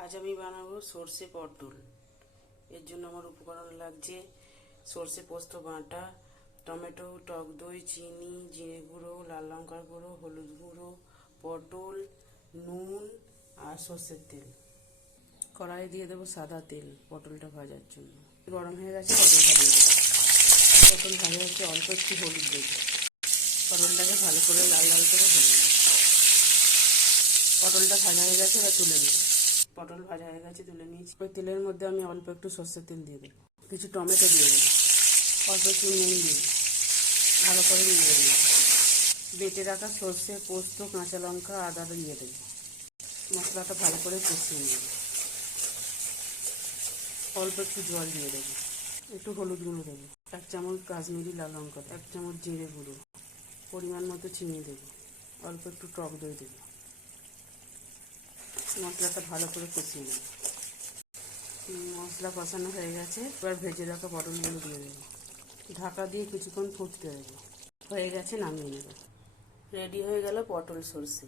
আজ আমি বানাবো সর্ষে পটল। এর জন্য আমার উপকরণ লাগছে সর্ষে পোস্ত বাটা, টমেটো, টক দই, চিনি, জিরে গুঁড়ো, লাল লঙ্কার গুঁড়ো, হলুদ গুঁড়ো, পটল, নুন আর সর্ষের তেল। কড়াই দিয়ে দেবো সাদা তেল পটলটা ভাজার জন্য। গরম হয়ে গেছে, পটলটা দিয়ে দেবো। পটল ভাজা হচ্ছে, অল্প একটু হলুদ দেবো। পটলটাকে ভালো করে লাল লাল করে ভেজে নেব। পটলটা ভাজা হয়ে গেছে, এবার তুলে নেব। পটল ভাজা হয়ে গেছে, তুলে নিয়েছি। ওই তেলের মধ্যে আমি অল্প একটু সর্ষের তেল দিয়ে দেবো, কিছু টমেটো দিয়ে দেবো, অল্প একটু নুন দিয়ে ভালো করে মিলিয়ে নেব। বেটে রাখা সর্ষে, পোস্ত, কাঁচা লঙ্কা, আদা দিয়ে দেবো। মশলাটা ভালো করে কষিয়ে নেব। অল্প একটু জল দিয়ে দেবো, একটু হলুদ গুঁড়ো দেবো, 1 চামচ কাশ্মীরি লাল লঙ্কা, 1 চামচ জিরে গুঁড়ো, পরিমাণ মতো চিনি দেবো, অল্প একটু টক দই দেবো। মশলাটা ভালো করে কষিয়ে নেব। মশলা কষানো হয়ে গেছে, এবার ভেজে রাখা পটলগুলো দিয়ে দেবো। ঢাকা দিয়ে কিছুক্ষণ ফুটতে দেবো। হয়ে গেছে, নামিয়ে নেব। রেডি হয়ে গেল পটল সর্ষে।